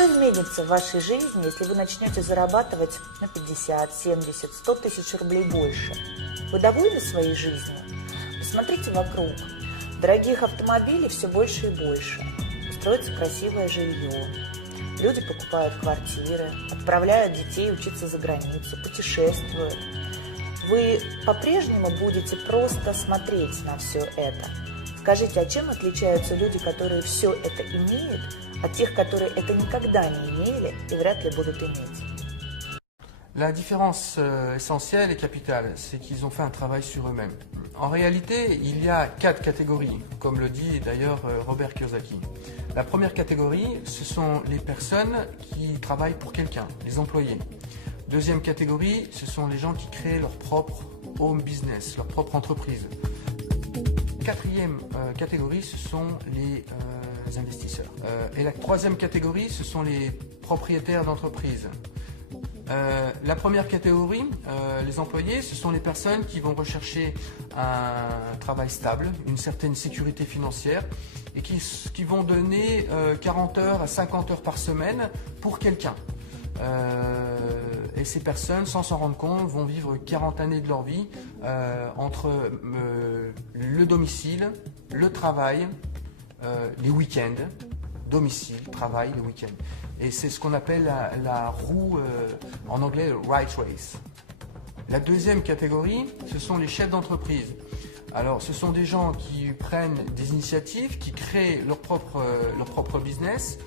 Что изменится в вашей жизни, если вы начнете зарабатывать на 50, 70, 100 тысяч рублей больше? Вы довольны своей жизнью? Посмотрите вокруг. Дорогих автомобилей все больше и больше. Строится красивое жилье. Люди покупают квартиры, отправляют детей учиться за границу, путешествуют. Вы по-прежнему будете просто смотреть на все это. Скажите, а чем отличаются люди, которые все это имеют, от тех, которые это никогда не имели и вряд ли будут иметь? La différence essentielle et capitale, c'est qu'ils ont fait un travail sur eux-mêmes. En réalité, il y a 4 catégories, comme le dit d'ailleurs Robert Kiyosaki. La première catégorie, ce sont les personnes qui travaillent pour quelqu'un, les employés. Deuxième catégorie, ce sont les gens qui créent leur propre home business, leur propre entreprise. Quatrième catégorie, ce sont les investisseurs. Et la troisième catégorie, ce sont les propriétaires d'entreprises. La première catégorie, les employés, ce sont les personnes qui vont rechercher un travail stable, une certaine sécurité financière et qui vont donner 40 heures à 50 heures par semaine pour quelqu'un. Et ces personnes, sans s'en rendre compte, vont vivre 40 années de leur vie entre le domicile, le travail, les week-ends, domicile, travail, les week-ends. Et c'est ce qu'on appelle la roue, en anglais, right race. La deuxième catégorie, ce sont les chefs d'entreprise. Alors, ce sont des gens qui prennent des initiatives, qui créent leur propre business,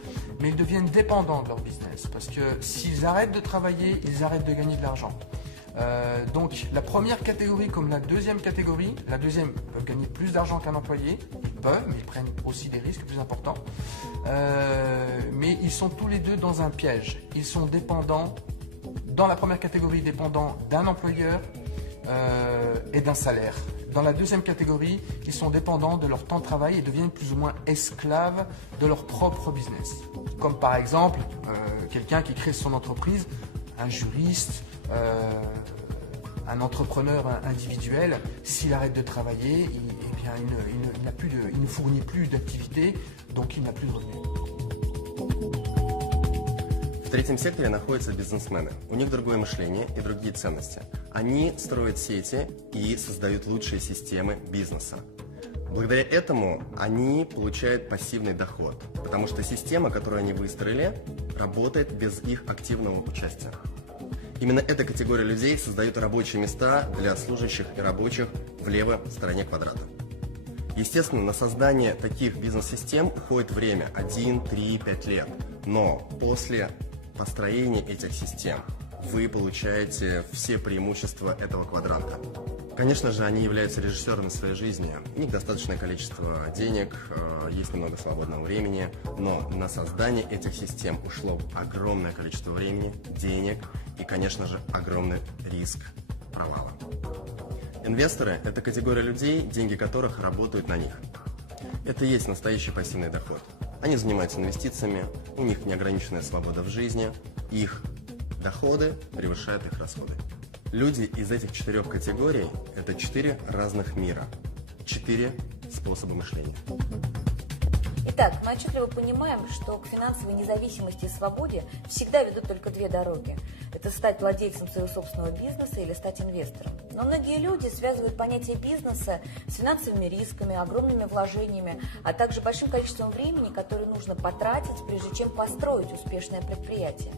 mais ils deviennent dépendants de leur business. Parce que s'ils arrêtent de travailler, ils arrêtent de gagner de l'argent. Donc, la première catégorie comme la deuxième catégorie, la deuxième peuvent gagner plus d'argent qu'un employé, ils peuvent, mais ils prennent aussi des risques plus importants. Mais ils sont tous les deux dans un piège. Ils sont dépendants, dans la première catégorie, dépendants d'un employeur et d'un salaire. Dans la deuxième catégorie, ils sont dépendants de leur temps de travail et deviennent plus ou moins esclaves de leur propre business. Comme par exemple, quelqu'un qui crée son entreprise, un juriste, un entrepreneur individuel, s'il arrête de travailler, il ne fournit plus d'activité, donc il n'a plus de revenus. В третьем секторе находятся бизнесмены. У них другое мышление и другие ценности. Они строят сети и создают лучшие системы бизнеса. Благодаря этому они получают пассивный доход, потому что система, которую они выстроили, работает без их активного участия. Именно эта категория людей создает рабочие места для служащих и рабочих в левой стороне квадрата. Естественно, на создание таких бизнес-систем уходит время 1, 3, 5 лет. Но после построения этих систем вы получаете все преимущества этого квадранта. Конечно же, они являются режиссерами своей жизни. У них достаточное количество денег, есть немного свободного времени, но на создание этих систем ушло огромное количество времени, денег и, конечно же, огромный риск провала. Инвесторы – это категория людей, деньги которых работают на них. Это и есть настоящий пассивный доход. Они занимаются инвестициями, у них неограниченная свобода в жизни, их доходы превышают их расходы. Люди из этих 4 категорий – это 4 разных мира, 4 способа мышления. Итак, мы отчетливо понимаем, что к финансовой независимости и свободе всегда ведут только 2 дороги. Это стать владельцем своего собственного бизнеса или стать инвестором. Но многие люди связывают понятие бизнеса с финансовыми рисками, огромными вложениями, а также большим количеством времени, которое нужно потратить, прежде чем построить успешное предприятие.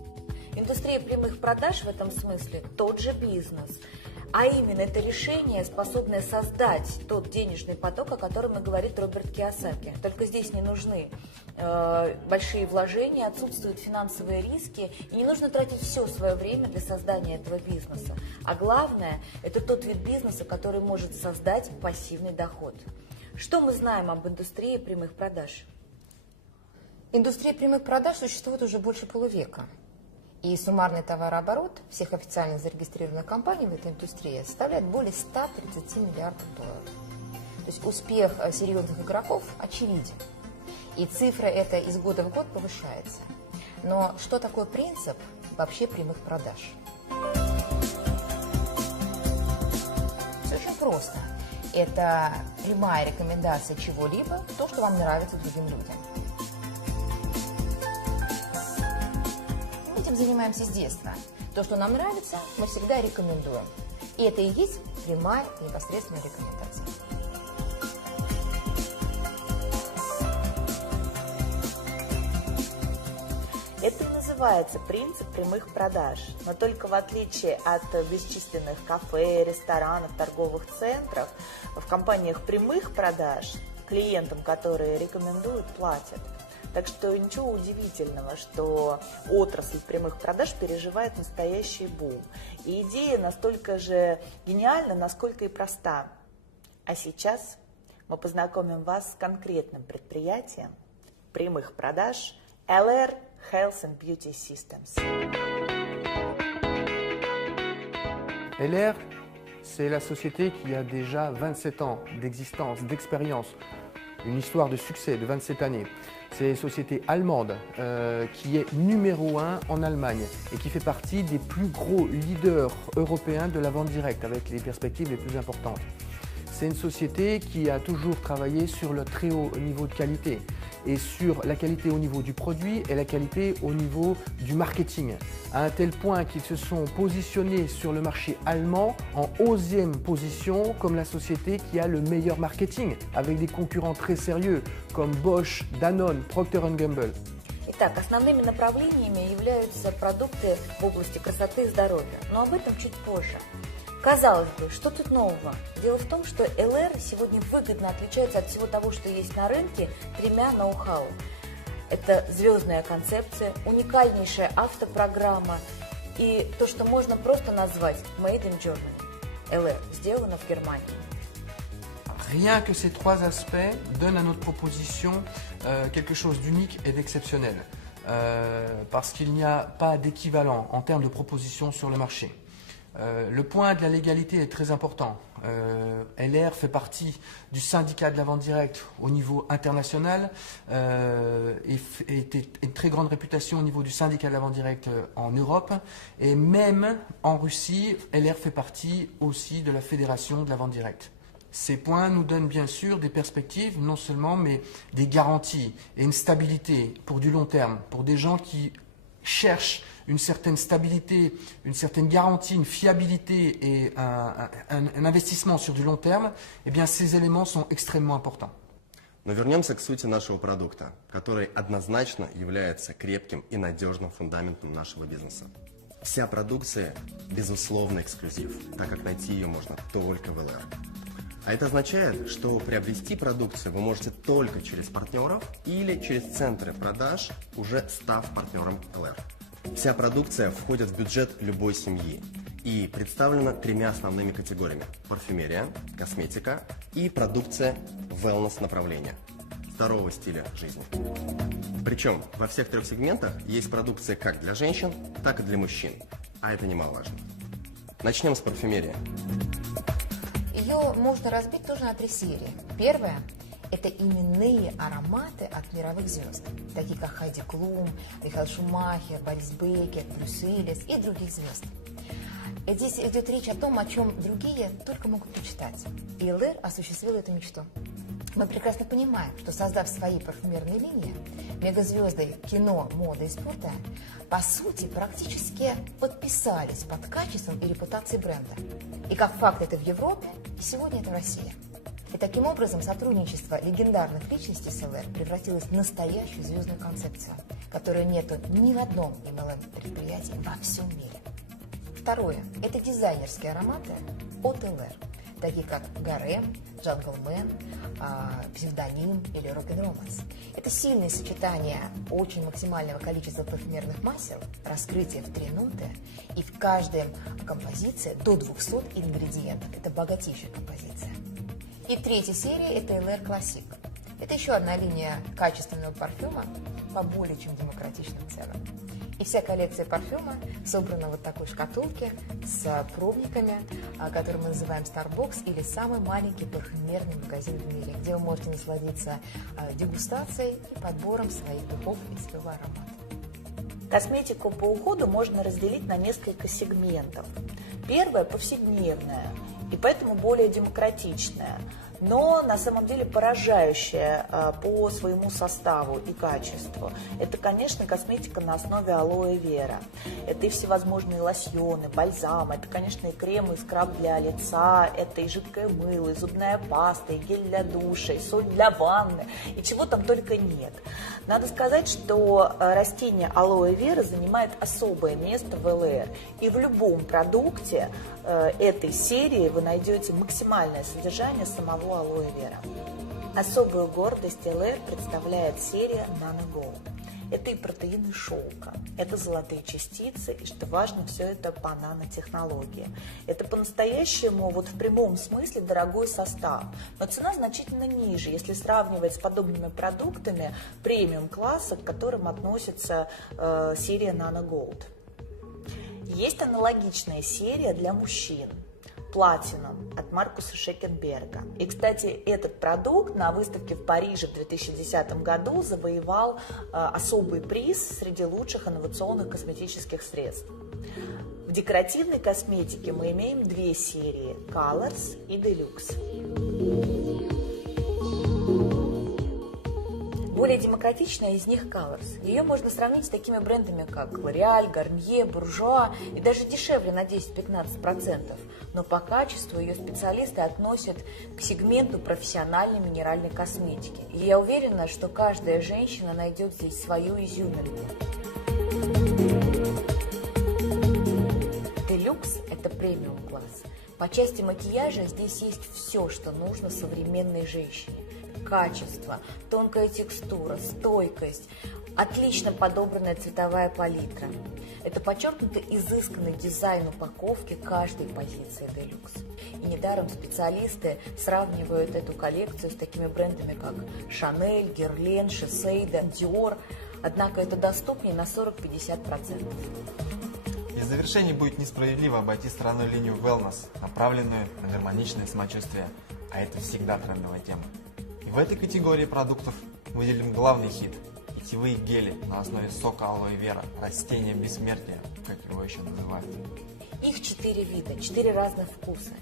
Индустрия прямых продаж в этом смысле тот же бизнес. А именно, это решение, способное создать тот денежный поток, о котором и говорит Роберт Кийосаки. Только здесь не нужны большие вложения, отсутствуют финансовые риски, и не нужно тратить все свое время для создания этого бизнеса. А главное, это тот вид бизнеса, который может создать пассивный доход. Что мы знаем об индустрии прямых продаж? Индустрия прямых продаж существует уже больше полувека. И суммарный товарооборот всех официально зарегистрированных компаний в этой индустрии составляет более 130 миллиардов долларов. То есть успех серьезных игроков очевиден. И цифра эта из года в год повышается. Но что такое принцип вообще прямых продаж? Все очень просто. Это прямая рекомендация чего-либо, то, что вам нравится другим людям. этим занимаемся с детства. То, что нам нравится, мы всегда рекомендуем. И это и есть прямая и непосредственная рекомендация. Это и называется принцип прямых продаж. Но только в отличие от бесчисленных кафе, ресторанов, торговых центров, в компаниях прямых продаж клиентам, которые рекомендуют, платят. Так что ничего удивительного, что отрасль прямых продаж переживает настоящий бум. И идея настолько же гениальна, насколько и проста. А сейчас мы познакомим вас с конкретным предприятием прямых продаж LR Health and Beauty Systems. LR, c'est la société qui a déjà 27 ans d'existence, d'expérience, une histoire de succès de 27 années. C'est une société allemande qui est numéro 1 en Allemagne et qui fait partie des plus gros leaders européens de la vente directe avec les perspectives les plus importantes. C'est une société qui a toujours travaillé sur le très haut niveau de qualité et sur la qualité au niveau du produit et la qualité au niveau du marketing, à un tel point qu'ils se sont positionnés sur le marché allemand en 11e position comme la société qui a le meilleur marketing, avec des concurrents très sérieux comme Bosch, Danone, Procter & Gamble. Итак, основными направлениями являются продукты в области красоты и здоровья, но об этом чуть позже. Казалось бы, что тут нового? Дело в том, что LR сегодня выгодно отличается от всего того, что есть на рынке, тремя ноу-хау. Это звездная концепция, уникальнейшая автопрограмма и то, что можно просто назвать Made in Germany. LR сделано в Германии. Rien que ces trois aspects donnent à notre proposition quelque chose d'unique et d'exceptionnel, parce qu'il n'y a pas d'équivalent en termes de proposition sur le marché. Le point de la légalité est très important. LR fait partie du syndicat de la vente directe au niveau international et une très grande réputation au niveau du syndicat de la vente directe en Europe. Et même en Russie, LR fait partie aussi de la fédération de la vente directe. Ces points nous donnent bien sûr des perspectives, non seulement, mais des garanties et une stabilité pour du long terme, pour des gens qui cherchent une certaine stabilité, une certaine garantie, une fiabilité et un investissement sur du long terme, eh bien ces éléments sont extrêmement importants. Но вернемся к сути нашего продукта, который однозначно является крепким и надежным фундаментом нашего бизнеса. Вся продукция безусловно эксклюзив, так как найти ее можно только в LR. А это означает, что приобрести продукцию вы можете только через партнеров или через центры продаж, уже став партнером LR. Вся продукция входит в бюджет любой семьи и представлена тремя основными категориями: парфюмерия, косметика и продукция wellness направления, здорового стиля жизни. Причем во всех трех сегментах есть продукция как для женщин, так и для мужчин, а это немаловажно. Начнем с парфюмерии. Ее можно разбить тоже на три серии. Первая – это именные ароматы от мировых звезд, такие как Хайди Клум, Михаил Шумахер, Борис Бейкер, Брюс Уиллис и других звезд. И здесь идет речь о том, о чем другие только могут мечтать. И LR осуществил эту мечту. Мы прекрасно понимаем, что создав свои парфюмерные линии, мегазвезды кино, моды и спорта, по сути, практически подписались под качеством и репутацией бренда. И как факт это в Европе, и сегодня это в России. И таким образом сотрудничество легендарных личностей с LR превратилось в настоящую звездную концепцию, которой нету ни в одном MLM-предприятии во всем мире. Второе – это дизайнерские ароматы от LR, такие как Гарем, Джанглмен, Псевдоним или Рок-н-Романс. Это сильное сочетание очень максимального количества парфюмерных масел, раскрытие в 3 ноты, и в каждой композиции до 200 ингредиентов. Это богатейшая композиция. И третья серия – это LR Classic. Это еще одна линия качественного парфюма по более чем демократичным ценам. И вся коллекция парфюма собрана в вот такой шкатулке с пробниками, который мы называем Starbucks, или самый маленький парфюмерный магазин в мире, где вы можете насладиться дегустацией и подбором своих духов и своего аромата. Косметику по уходу можно разделить на несколько сегментов. Первая – повседневная, и поэтому более демократичная. но на самом деле поражающая по своему составу и качеству. Это, конечно, косметика на основе алоэ вера. Это и всевозможные лосьоны, бальзамы, это, конечно, и крем, и скраб для лица, это и жидкое мыло, и зубная паста, и гель для душа, и соль для ванны, и чего там только нет. Надо сказать, что растение алоэ вера занимает особое место в ЛР, и в любом продукте этой серии вы найдете максимальное содержание самого алоэ вера. Особую гордость ЛР представляет серия Nano Gold. Это и протеины шелка, это золотые частицы, и, что важно, все это по нанотехнологии. Это по-настоящему, вот в прямом смысле, дорогой состав, но цена значительно ниже, если сравнивать с подобными продуктами премиум-класса, к которым относится серия Nano Gold. Есть аналогичная серия для мужчин. Platinum от Маркуса Шекенберга. И, кстати, этот продукт на выставке в Париже в 2010 году завоевал особый приз среди лучших инновационных косметических средств. В декоративной косметике мы имеем две серии – Colors и Deluxe. Более демократичная из них Colors. Ее можно сравнить с такими брендами, как L'Oréal, Garnier, Bourjois и даже дешевле на 10-15%. Но по качеству ее специалисты относят к сегменту профессиональной минеральной косметики. И я уверена, что каждая женщина найдет здесь свою изюминку. Deluxe – это премиум-класс. По части макияжа здесь есть все, что нужно современной женщине. Качество, тонкая текстура, стойкость, отлично подобранная цветовая палитра. Это подчеркнуто изысканный дизайн упаковки каждой позиции Deluxe. И недаром специалисты сравнивают эту коллекцию с такими брендами, как Chanel, Guerlain, Shiseido, Dior. Однако это доступнее на 40-50%. И в завершении будет несправедливо обойти стороной линию wellness, направленную на гармоничное самочувствие, а это всегда трендовая тема. И в этой категории продуктов выделим главный хит – питьевые гели на основе сока алоэ вера, растения бессмертия, как его еще называют. Их 4 вида, 4 разных вкуса.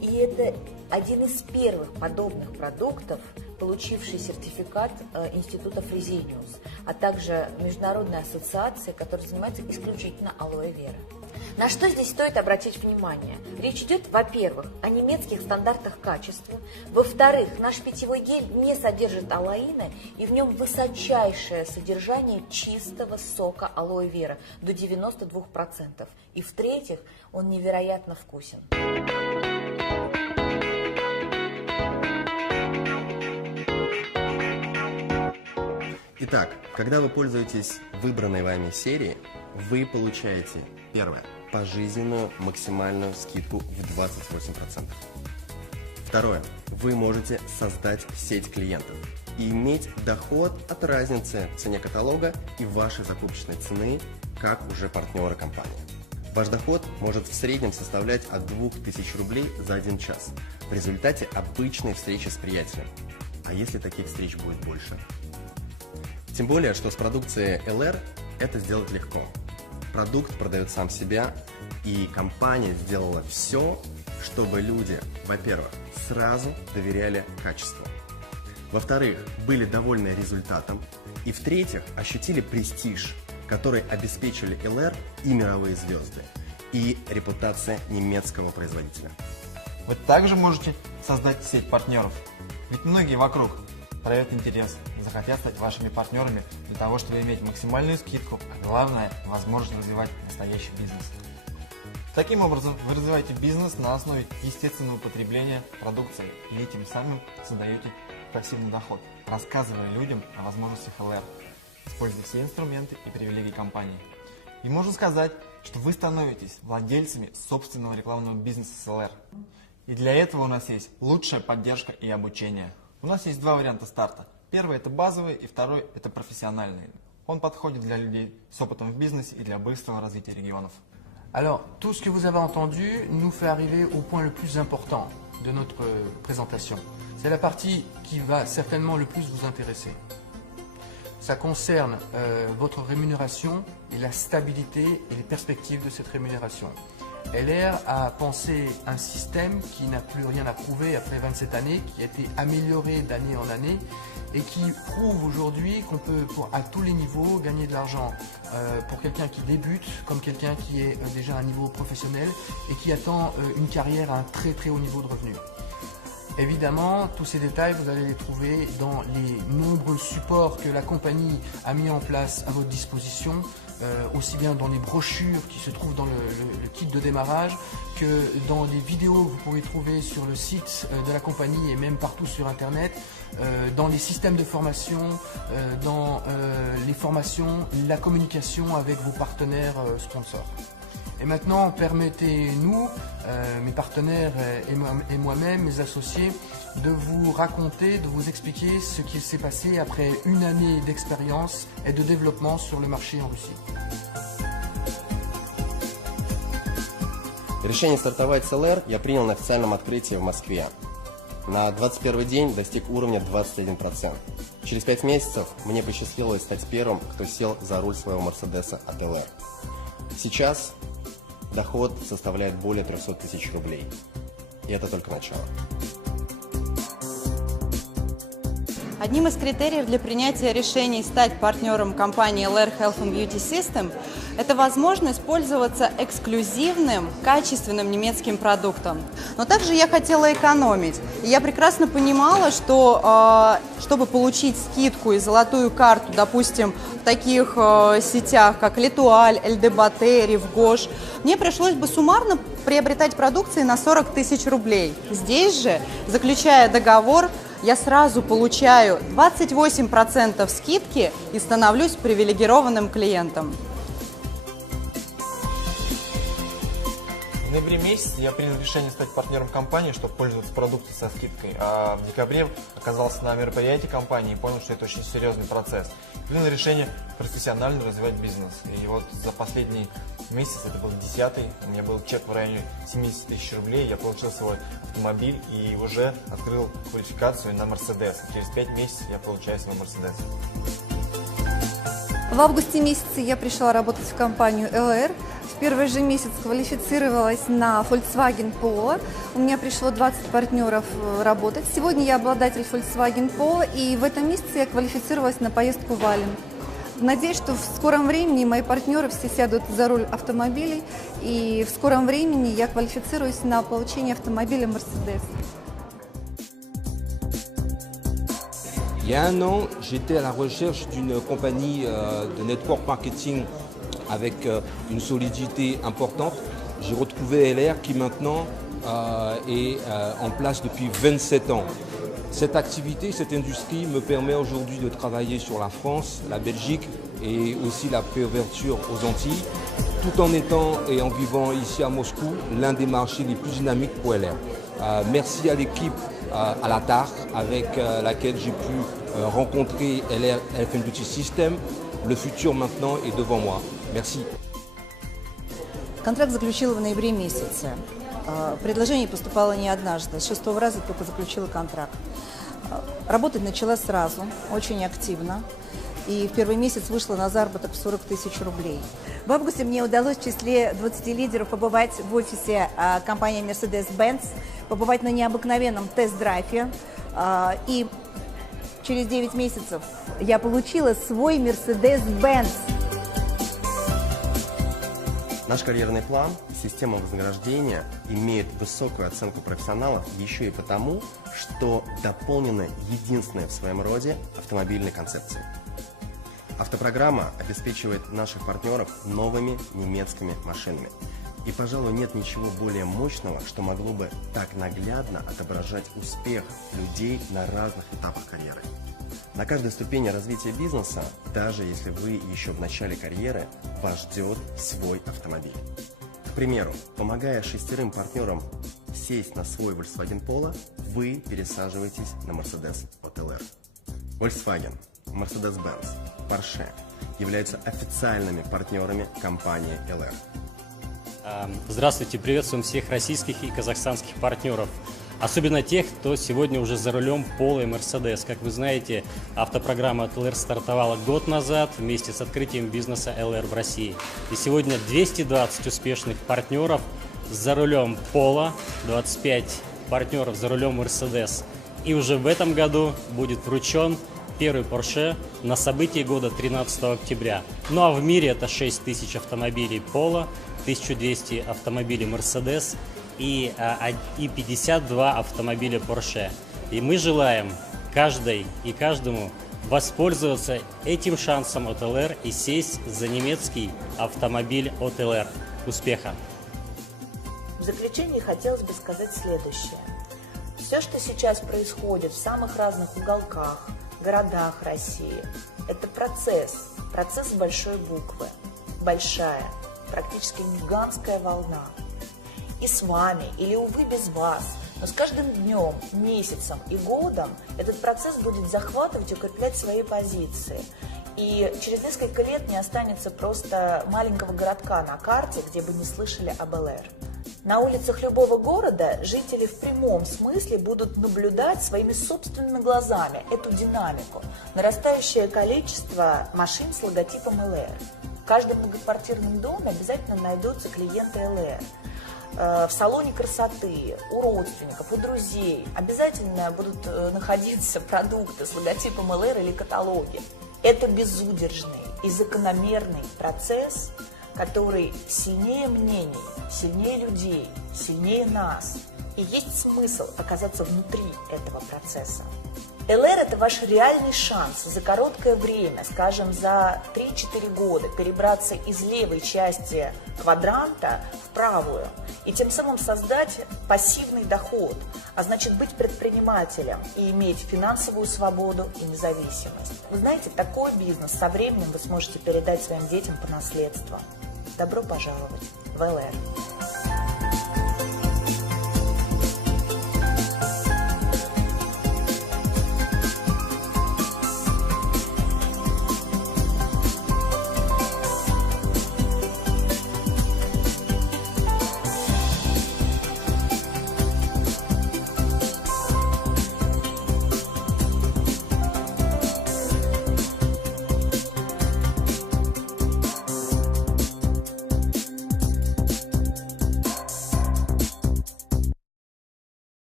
И это один из первых подобных продуктов, получивший сертификат Института Fresenius, а также Международной ассоциации, которая занимается исключительно алоэ вера. На что здесь стоит обратить внимание? Речь идет, во-первых, о немецких стандартах качества, во-вторых, наш питьевой гель не содержит алоина, и в нем высочайшее содержание чистого сока алоэ вера до 92%, и в-третьих, он невероятно вкусен. Итак, когда вы пользуетесь выбранной вами серией, вы получаете, первое, пожизненную максимальную скидку в 28%. Второе, вы можете создать сеть клиентов и иметь доход от разницы в цене каталога и вашей закупочной цены, как уже партнеры компании. Ваш доход может в среднем составлять от 2000 рублей за 1 час в результате обычной встречи с приятелем. А если таких встреч будет больше? Тем более, что с продукцией ЛР это сделать легко. Продукт продает сам себя, и компания сделала все, чтобы люди, во-первых, сразу доверяли качеству, во-вторых, были довольны результатом, и в-третьих, ощутили престиж, который обеспечили ЛР и мировые звезды, и репутация немецкого производителя. Вы также можете создать сеть партнеров, ведь многие вокруг проявят интерес, захотят стать вашими партнерами для того, чтобы иметь максимальную скидку, а главное – возможность развивать настоящий бизнес. Таким образом, вы развиваете бизнес на основе естественного потребления продукции и этим самым создаете пассивный доход, рассказывая людям о возможностях ЛР, используя все инструменты и привилегии компании. И можно сказать, что вы становитесь владельцами собственного рекламного бизнеса с ЛР. И для этого у нас есть лучшая поддержка и обучение. У нас есть 2 варианта старта. Первый – это базовый, и второй – это профессиональный. Он подходит для людей с опытом в бизнесе и для быстрого развития регионов. Alors, tout ce que vous avez entendu nous fait arriver au point le plus important de notre présentation. C'est la partie qui va certainement le plus vous intéresser. Ça concerne votre rémunération et la stabilité et les perspectives de cette rémunération. LR a pensé un système qui n'a plus rien à prouver après 27 années, qui a été amélioré d'année en année et qui prouve aujourd'hui qu'on peut, à tous les niveaux, gagner de l'argent pour quelqu'un qui débute, comme quelqu'un qui est déjà à un niveau professionnel et qui attend une carrière à un très très haut niveau de revenus. Évidemment, tous ces détails, vous allez les trouver dans les nombreux supports que la compagnie a mis en place à votre disposition, aussi bien dans les brochures qui se trouvent dans le kit de démarrage que dans les vidéos que vous pouvez trouver sur le site de la compagnie et même partout sur Internet, dans les systèmes de formation, dans les formations, la communication avec vos partenaires sponsors. Et maintenant, permettez-nous, mes partenaires et moi-même, mes associés, de vous raconter, de vous expliquer ce qui s'est passé après une année d'expérience et de développement sur le marché en Russie. Решение стартовать с ЛР я принял на официальном открытии в Москве. На 21 день достиг уровня 21%. Через 5 месяцев мне посчастливилось стать первым, кто сел за руль своего Мерседеса от ЛР. Сейчас доход составляет более 300 тысяч рублей. И это только начало. Одним из критериев для принятия решений стать партнером компании LR Health and Beauty System – это возможность пользоваться эксклюзивным, качественным немецким продуктом. Но также я хотела экономить. И я прекрасно понимала, что чтобы получить скидку и золотую карту, допустим, в таких сетях, как L'Etoile, LDBaté, Rivgosh, мне пришлось бы суммарно приобретать продукции на 40 тысяч рублей. Здесь же, заключая договор, я сразу получаю 28% скидки и становлюсь привилегированным клиентом. В ноябре месяце я принял решение стать партнером компании, чтобы пользоваться продукцией со скидкой. А в декабре оказался на мероприятии компании и понял, что это очень серьезный процесс. Принял решение профессионально развивать бизнес. И вот за последний месяц, это был 10-й, у меня был чек в районе 70 тысяч рублей, я получил свой автомобиль и уже открыл квалификацию на Мерседес. Через 5 месяцев я получаю свой Мерседес. В августе месяце я пришла работать в компанию LR. В первый же месяц квалифицировалась на Volkswagen Polo. У меня пришло 20 партнеров работать. Сегодня я обладатель Volkswagen Polo, и в этом месяце я квалифицировалась на поездку в Ален. Надеюсь, что в скором времени мои партнеры все сядут за руль автомобилей, и в скором времени я квалифицируюсь на получение автомобиля Mercedes. Il y a un an, j'étais à la recherche d'une compagnie de network marketing avec une solidité importante. J'ai retrouvé LR qui maintenant est en place depuis 27 ans. Cette activité, cette industrie me permet aujourd'hui de travailler sur la France, la Belgique et aussi la préouverture aux Antilles, tout en étant et en vivant ici à Moscou, l'un des marchés les plus dynamiques pour LR. Merci à l'équipe à la TAR avec laquelle j'ai pu rencontrer LR Health and Beauty System. Le futur maintenant est devant moi. Merci. Контракт заключила в ноябре месяце. Предложение поступало не однажды, с 6-го раза только заключила контракт. Работать начала сразу, очень активно. И в первый месяц вышла на заработок в 40 тысяч рублей. В августе мне удалось в числе 20 лидеров побывать в офисе компании Mercedes-Benz, побывать на необыкновенном тест-драйве. И через 9 месяцев я получила свой Mercedes-Benz. Наш карьерный план, система вознаграждения имеет высокую оценку профессионалов еще и потому, что дополнена единственной в своем роде автомобильной концепцией. Автопрограмма обеспечивает наших партнеров новыми немецкими машинами. И, пожалуй, нет ничего более мощного, что могло бы так наглядно отображать успех людей на разных этапах карьеры. На каждой ступени развития бизнеса, даже если вы еще в начале карьеры, вас ждет свой автомобиль. К примеру, помогая 6 партнерам сесть на свой Volkswagen Polo, вы пересаживаетесь на Mercedes от LR. Volkswagen, Mercedes-Benz, Porsche являются официальными партнерами компании LR. Здравствуйте, приветствуем всех российских и казахстанских партнеров. Особенно тех, кто сегодня уже за рулем Polo и Mercedes. Как вы знаете, автопрограмма от LR стартовала год назад вместе с открытием бизнеса LR в России. И сегодня 220 успешных партнеров за рулем Polo, 25 партнеров за рулем Mercedes. И уже в этом году будет вручен первый Porsche на событии года 13 октября. Ну а в мире это 6000 автомобилей Polo, 1200 автомобилей Mercedes и 52 автомобиля Porsche. И мы желаем каждой и каждому воспользоваться этим шансом от LR и сесть за немецкий автомобиль от LR. Успеха! В заключение хотелось бы сказать следующее. Все, что сейчас происходит в самых разных уголках, городах России, это процесс с большой буквы, большая, практически гигантская волна. И с вами, или, увы, без вас, но с каждым днем, месяцем и годом этот процесс будет захватывать и укреплять свои позиции. И через несколько лет не останется просто маленького городка на карте, где бы не слышали об ЛР. На улицах любого города жители в прямом смысле будут наблюдать своими собственными глазами эту динамику, нарастающее количество машин с логотипом ЛР. В каждом многоквартирном доме обязательно найдутся клиенты ЛР. В салоне красоты, у родственников, у друзей обязательно будут находиться продукты с логотипом ЛР или каталоги. Это безудержный и закономерный процесс, который сильнее мнений, сильнее людей, сильнее нас. И есть смысл оказаться внутри этого процесса. ЛР – это ваш реальный шанс за короткое время, скажем, за 3-4 года, перебраться из левой части квадранта в правую и тем самым создать пассивный доход, а значит быть предпринимателем и иметь финансовую свободу и независимость. Вы знаете, такой бизнес со временем вы сможете передать своим детям по наследству. Добро пожаловать в ЛР.